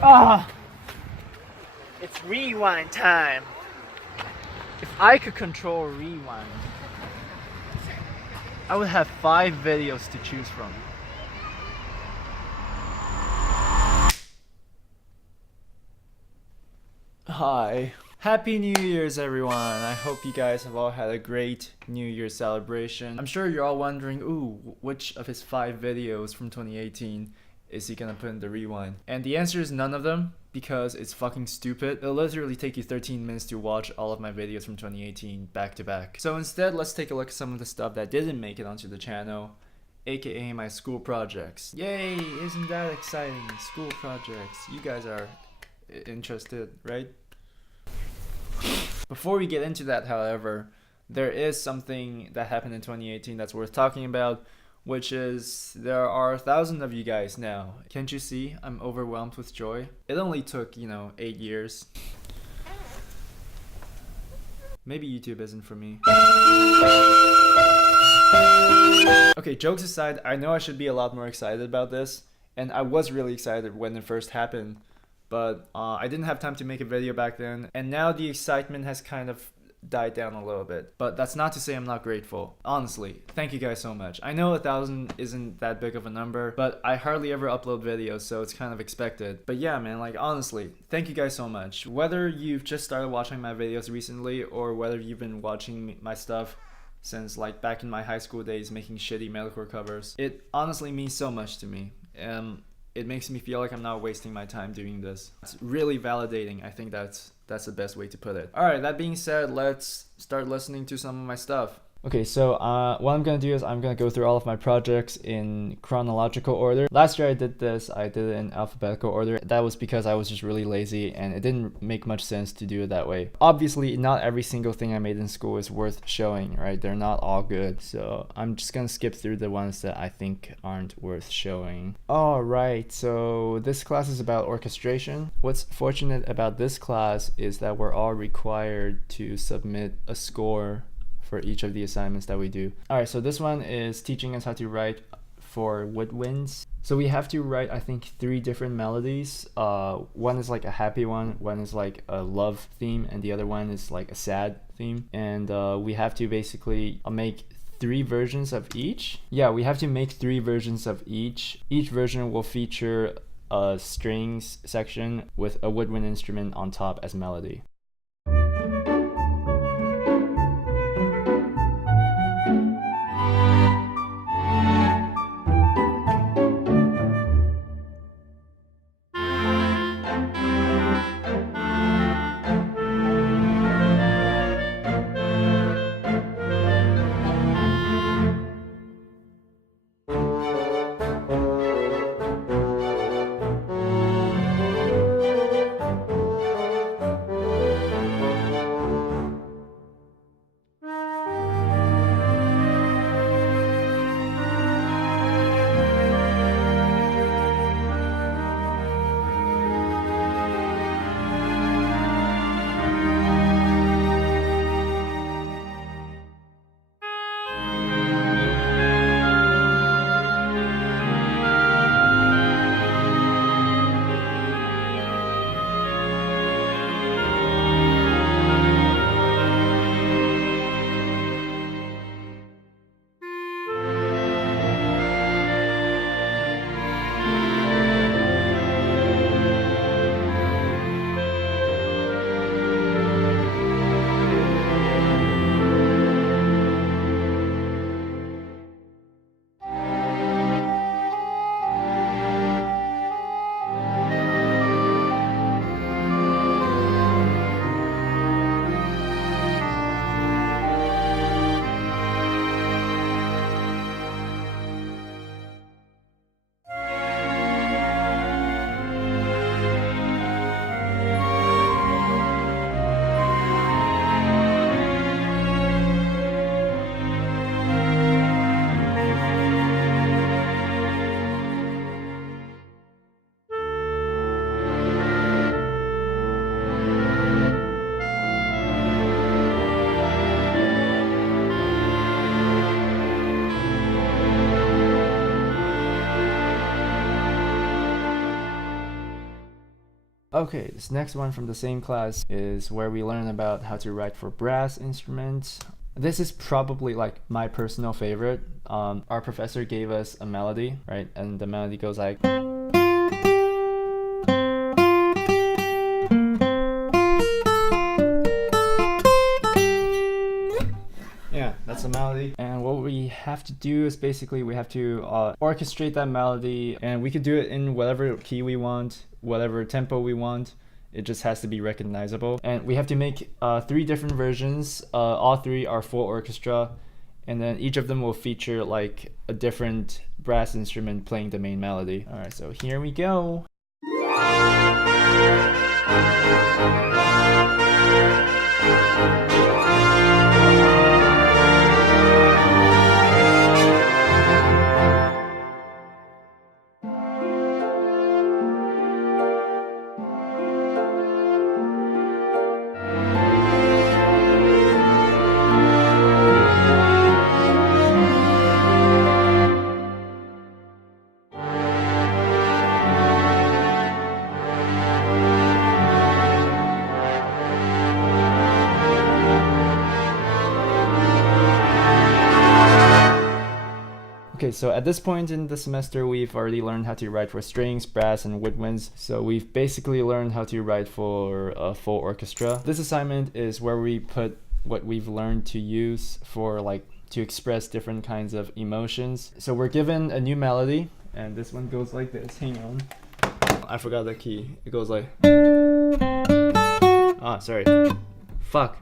Ah! It's rewind time. If I could control rewind, I would have 5 videos to choose from. Hi. Happy New Year's, everyone. I hope you guys have all had a great New Year's celebration. I'm sure you're all wondering, ooh, which of his 5 videos from 2018 is he gonna put in the rewind? And the answer is none of them, because it's fucking stupid. It'll literally take you 13 minutes to watch all of my videos from 2018 back to back. So instead, let's take a look at some of the stuff that didn't make it onto the channel, aka my school projects. Yay, isn't that exciting? School projects. You guys are interested, right? Before we get into that, however, there is something that happened in 2018 that's worth talking about, which is there are 1,000 of you guys now. Can't you see? I'm overwhelmed with joy. It only took, 8 years. Maybe YouTube isn't for me. Okay, jokes aside, I know I should be a lot more excited about this, and I was really excited when it first happened, but I didn't have time to make a video back then, and now the excitement has kind of died down a little bit. But that's not to say I'm not grateful. Honestly, thank you guys so much. I know 1,000 isn't that big of a number, but I hardly ever upload videos, so it's kind of expected. But yeah, man, like honestly, thank you guys so much. Whether you've just started watching my videos recently, or whether you've been watching my stuff since like back in my high school days making shitty metalcore covers, it honestly means so much to me. It makes me feel like I'm not wasting my time doing this. It's really validating. I think that's the best way to put it. Alright, that being said, let's start listening to some of my stuff. Okay, so what I'm gonna do is I'm gonna go through all of my projects in chronological order. Last year I did this, I did it in alphabetical order. That was because I was just really lazy and it didn't make much sense to do it that way. Obviously, not every single thing I made in school is worth showing, right? They're not all good. So I'm just gonna skip through the ones that I think aren't worth showing. Alright, so this class is about orchestration. What's fortunate about this class is that we're all required to submit a score for each of the assignments that we do. Alright, so this one is teaching us how to write for woodwinds. So we have to write, I think, 3 different melodies. One is like a happy one is like a love theme, and the other one is like a sad theme. And we have to basically make 3 versions of each. Yeah, we have to make 3 versions of each. Each version will feature a strings section with a woodwind instrument on top as melody. Okay, this next one from the same class is where we learn about how to write for brass instruments. This is probably like my personal favorite. Our professor gave us a melody, right? And the melody goes like... Yeah, that's the melody. And what we have to do is basically we have to orchestrate that melody, and we could do it in whatever key we want, whatever tempo we want. It just has to be recognizable. And we have to make 3 different versions. All 3 are full orchestra, and then each of them will feature like a different brass instrument playing the main melody. All right, so here we go. Okay, so at this point in the semester, we've already learned how to write for strings, brass, and woodwinds. So we've basically learned how to write for a full orchestra. This assignment is where we put what we've learned to use for like to express different kinds of emotions. So we're given a new melody, and this one goes like this. Hang on. I forgot the key. It goes like... Ah, sorry. Fuck.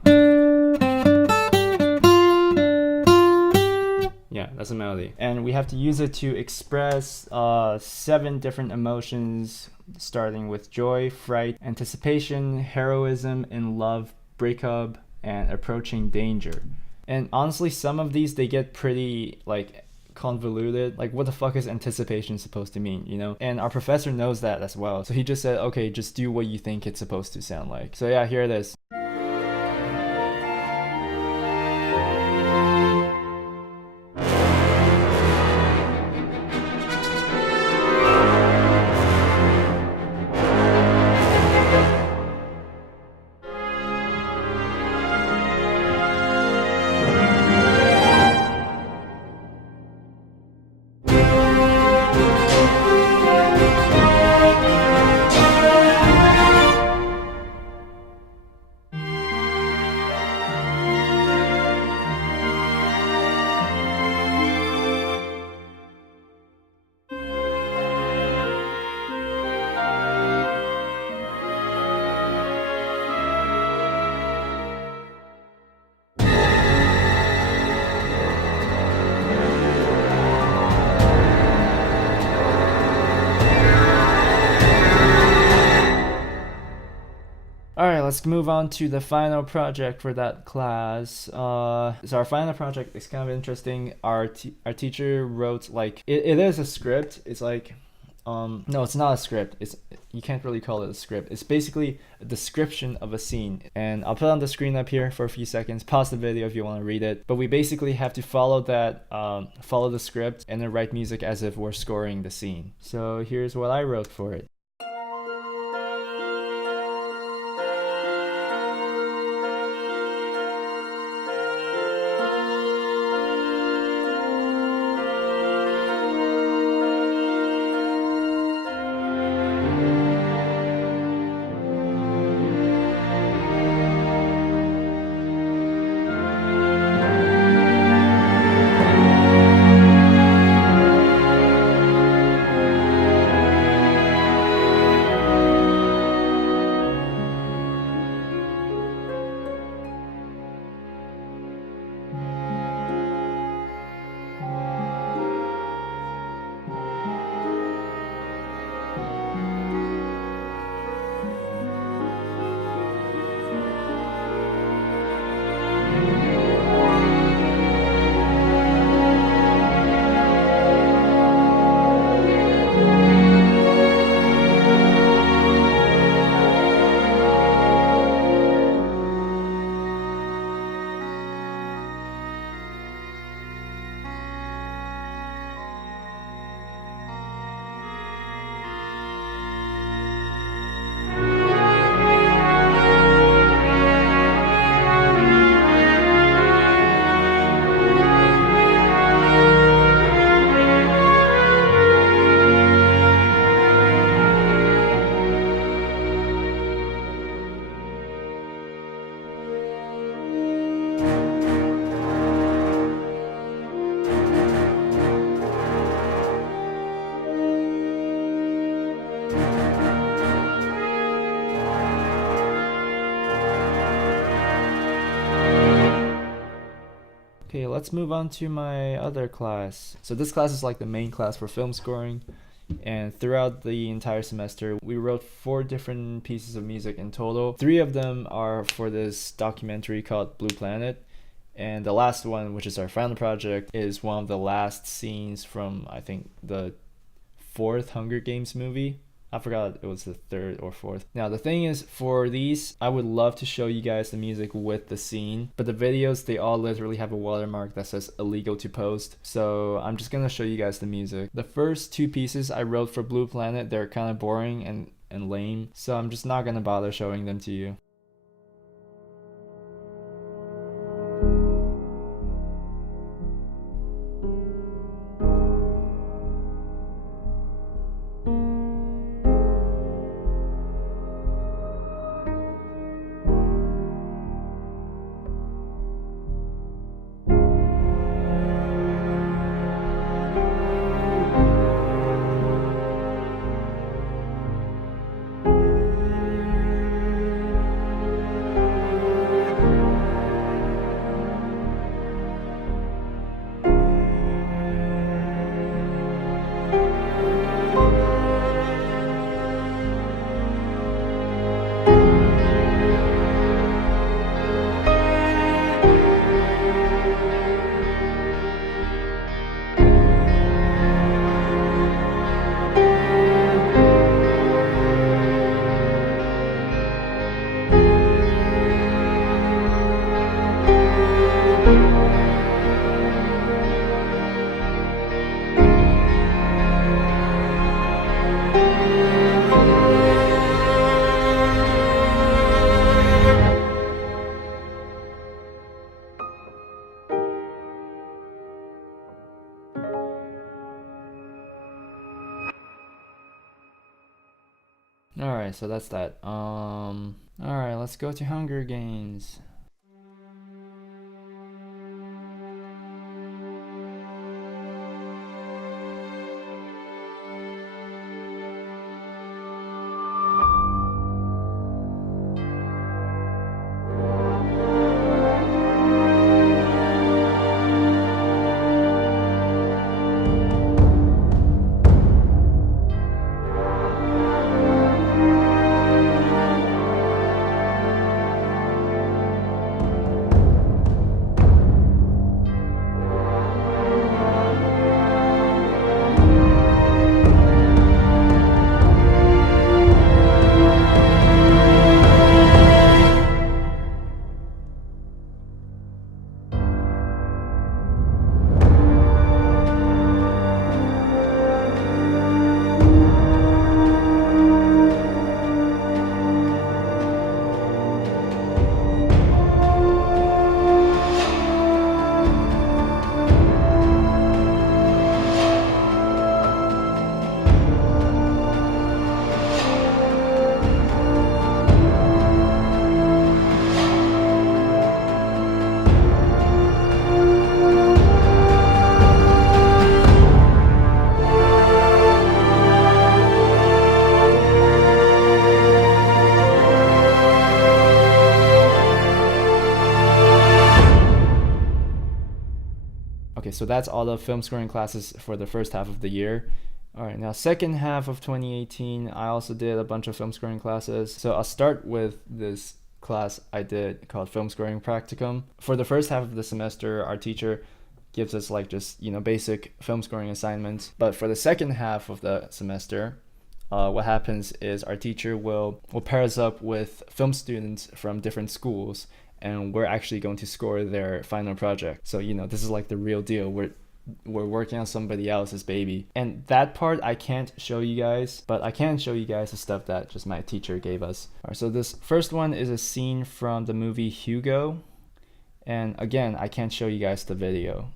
Yeah, that's a melody. And we have to use it to express 7 different emotions, starting with joy, fright, anticipation, heroism, in love, breakup, and approaching danger. And honestly, some of these, they get pretty like convoluted. Like, what the fuck is anticipation supposed to mean, you know? And our professor knows that as well. So he just said, okay, just do what you think it's supposed to sound like. So yeah, here it is. Alright, let's move on to the final project for that class. So our final project is kind of interesting. Our teacher wrote like, it is a script. It's like, no, it's not a script. You can't really call it a script. It's basically a description of a scene. And I'll put on the screen up here for a few seconds. Pause the video if you want to read it. But we basically have to follow that, follow the script and then write music as if we're scoring the scene. So here's what I wrote for it. let's move on to my other class. So this class is like the main class for film scoring. And throughout the entire semester, we wrote 4 different pieces of music in total. 3 of them are for this documentary called Blue Planet. And the last one, which is our final project, is one of the last scenes from, I think, the 4th Hunger Games movie. I forgot it was the 3rd or 4th. Now, the thing is, for these, I would love to show you guys the music with the scene, but the videos, they all literally have a watermark that says illegal to post. So I'm just gonna show you guys the music. The first 2 pieces I wrote for Blue Planet, they're kind of boring and lame, so I'm just not gonna bother showing them to you. Alright, so that's that. Alright, let's go to Hunger Games. Okay, so that's all the film scoring classes for the first half of the year. Alright, now second half of 2018, I also did a bunch of film scoring classes. So I'll start with this class I did called Film Scoring Practicum. For the first half of the semester, our teacher gives us like just, basic film scoring assignments. But for the second half of the semester, what happens is our teacher will pair us up with film students from different schools, and we're actually going to score their final project. So, this is like the real deal. We're working on somebody else's baby. And that part I can't show you guys, but I can show you guys the stuff that just my teacher gave us. All right, so this first one is a scene from the movie Hugo. And again, I can't show you guys the video.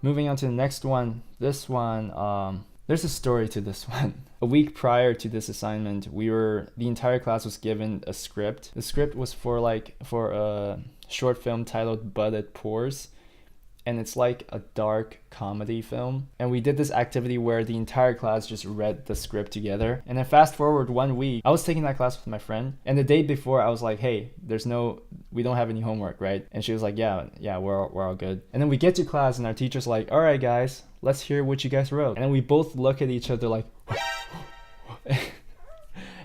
Moving on to the next one. This one, there's a story to this one. A week prior to this assignment, the entire class was given a script. The script was for a short film titled But It Pours, and it's like a dark comedy film. And we did this activity where the entire class just read the script together. And then fast forward 1 week, I was taking that class with my friend, and the day before I was like, hey, we don't have any homework, right? And she was like, yeah, we're all good. And then we get to class and our teacher's like, all right guys, let's hear what you guys wrote. And then we both look at each other like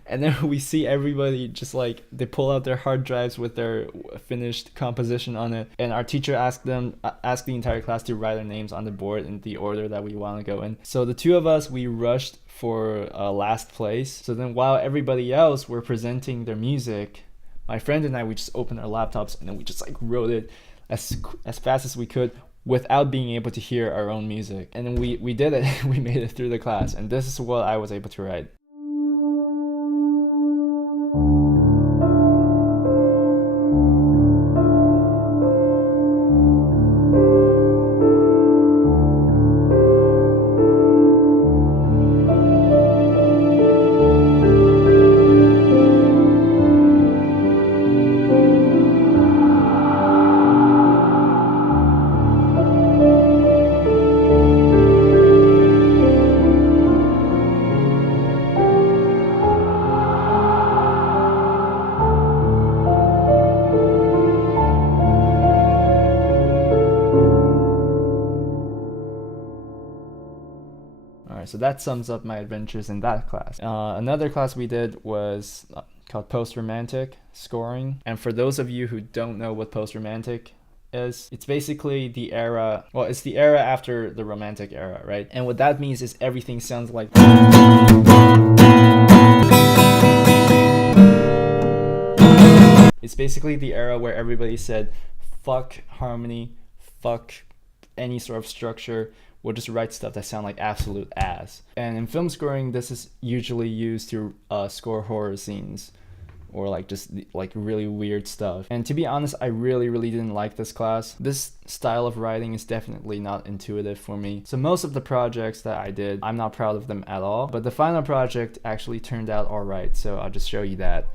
and then we see everybody just like, they pull out their hard drives with their finished composition on it, and our teacher asked the entire class to write their names on the board in the order that we want to go in. So the two of us, we rushed for last place. So then while everybody else were presenting their music, my friend and I, we just opened our laptops and then we just like wrote it as fast as we could without being able to hear our own music. And then we did it. We made it through the class, and this is what I was able to write. So that sums up my adventures in that class. Another class we did was called post-romantic scoring. And for those of you who don't know what post-romantic is, it's basically the era, well, it's the era after the romantic era, right? And what that means is everything sounds like it's basically the era where everybody said, fuck harmony, fuck any sort of structure. We'll just write stuff that sound like absolute ass. And in film scoring, this is usually used to score horror scenes or like just like really weird stuff. And to be honest, I really didn't like this class. This style of writing is definitely not intuitive for me. So most of the projects that I did, I'm not proud of them at all. But the final project actually turned out all right. So I'll just show you that.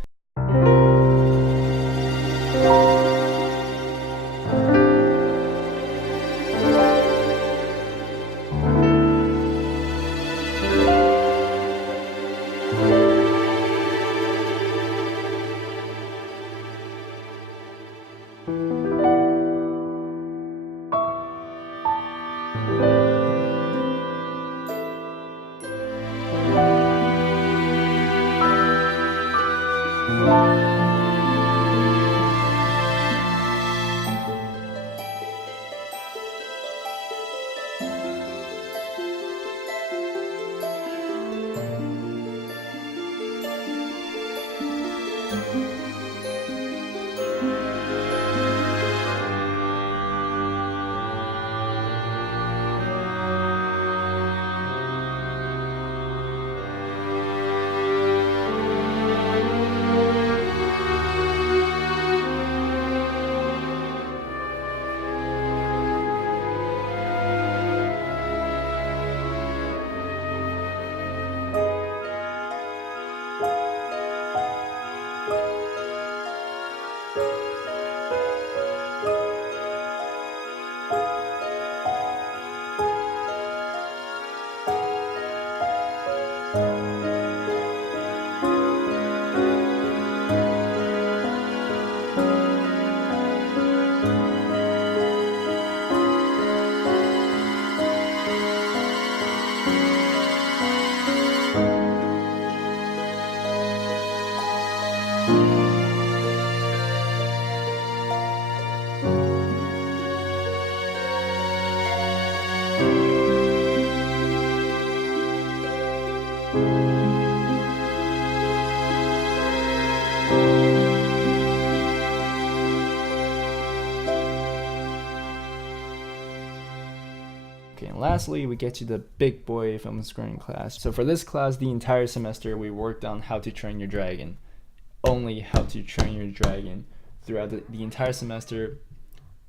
Okay, and lastly, we get to the big boy film scoring class. So for this class, the entire semester, we worked on How to Train Your Dragon. Only How to Train Your Dragon. Throughout the entire semester,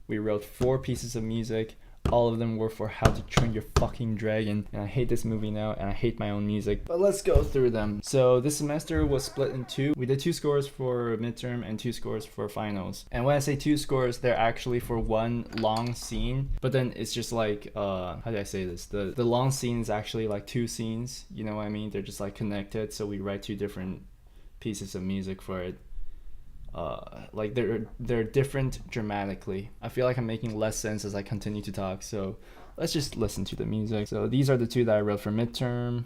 we wrote 4 pieces of music, all of them were for How to Train Your Fucking Dragon, and I hate this movie now, and I hate my own music. But let's go through them. So this semester was split in two. We did 2 scores for midterm and 2 scores for finals. And when I say 2 scores, they're actually for one long scene, but then it's just like, how do I say this? The long scene is actually like 2 scenes, you know what I mean? They're just like connected, so we write 2 different pieces of music for it. Like they're different dramatically. I feel like I'm making less sense as I continue to talk, so let's just listen to the music. So these are the 2 that I wrote for midterm.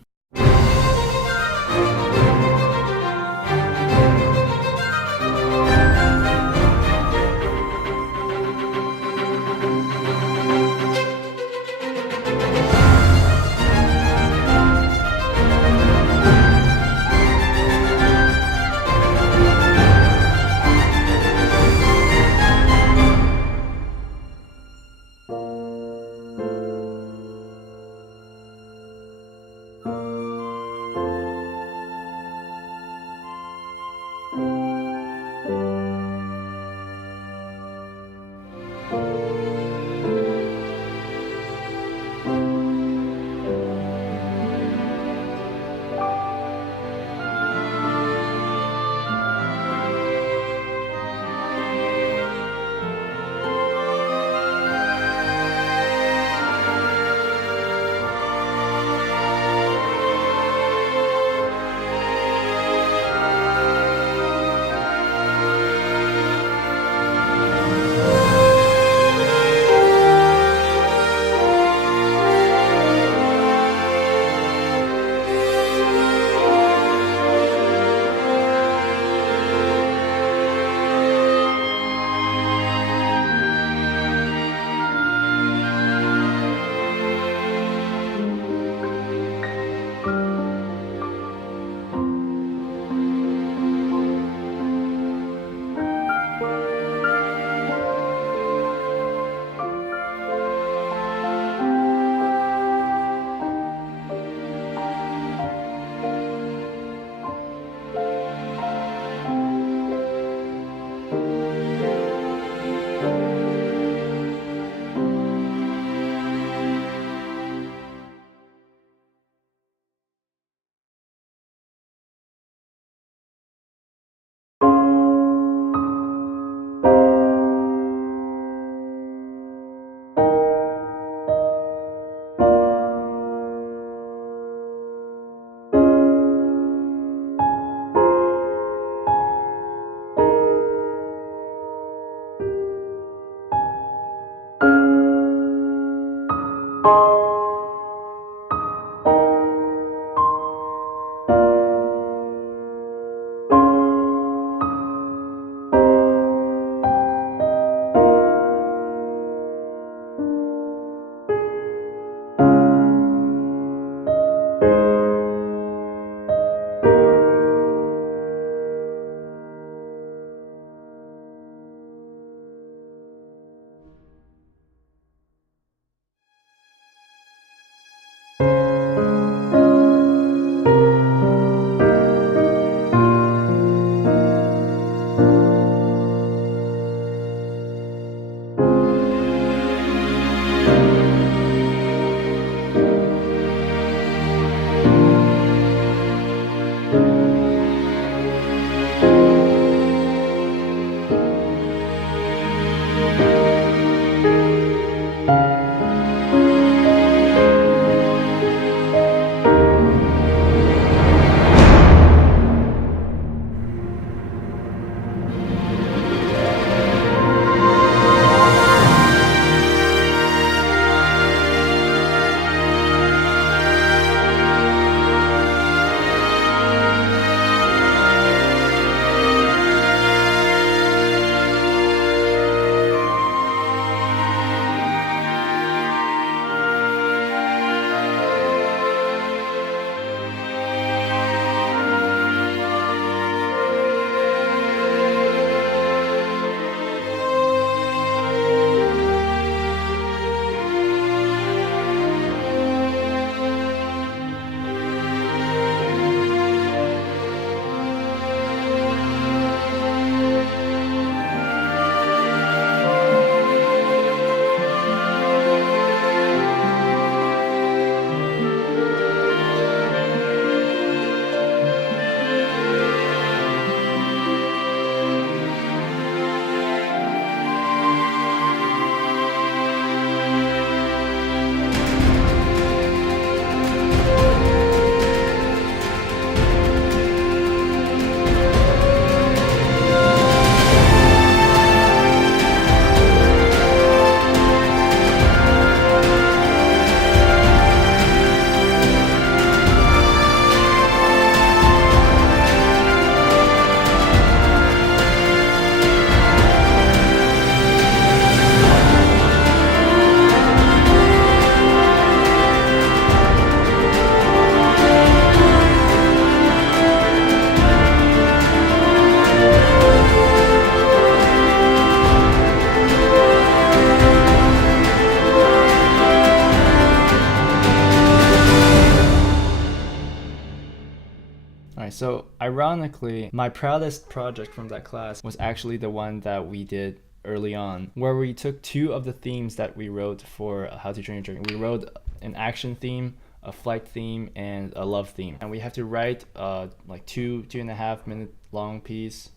so ironically, my proudest project from that class was actually the one that we did early on, where we took 2 of the themes that we wrote for How to Train Your Dragon. We wrote an action theme, a flight theme, and a love theme, and we have to write like 2.5 minute long piece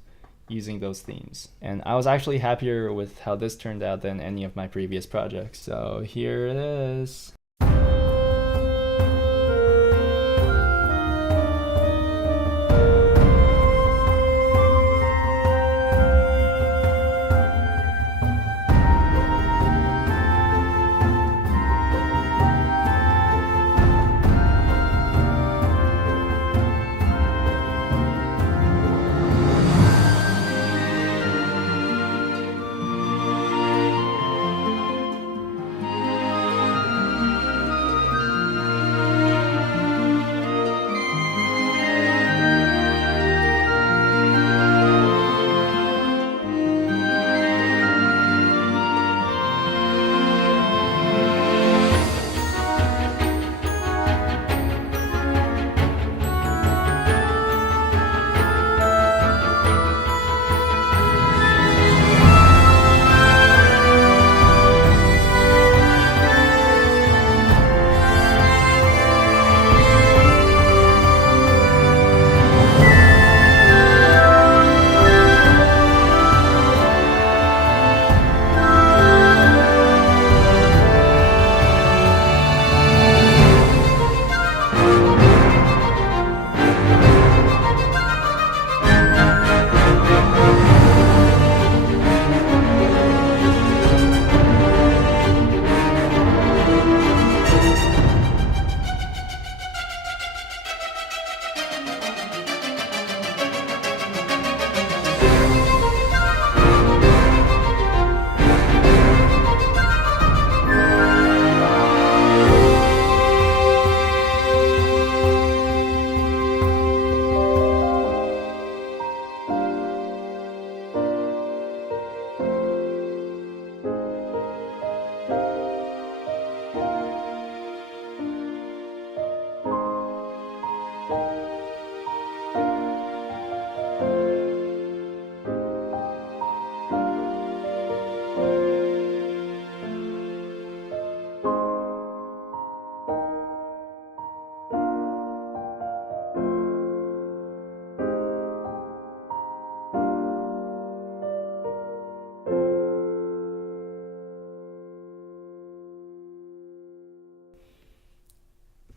using those themes. And I was actually happier with how this turned out than any of my previous projects. So here it is.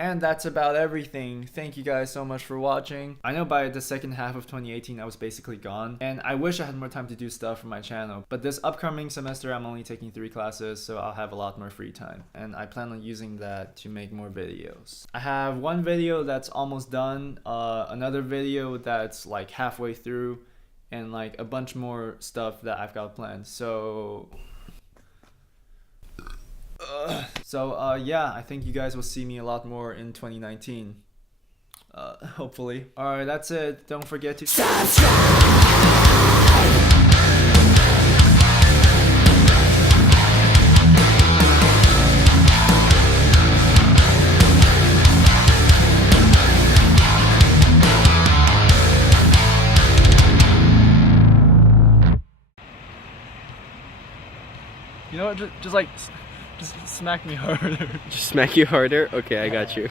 And that's about everything. Thank you guys so much for watching. I know by the second half of 2018 I was basically gone, and I wish I had more time to do stuff for my channel, but this upcoming semester I'm only taking 3 classes, so I'll have a lot more free time, and I plan on using that to make more videos. I have 1 video that's almost done, another video that's like halfway through, and like a bunch more stuff that I've got planned. So yeah, I think you guys will see me a lot more in 2019. Hopefully. Alright, that's it. Don't forget to subscribe! You know what? Just smack me harder. Just smack you harder? Okay, I got you.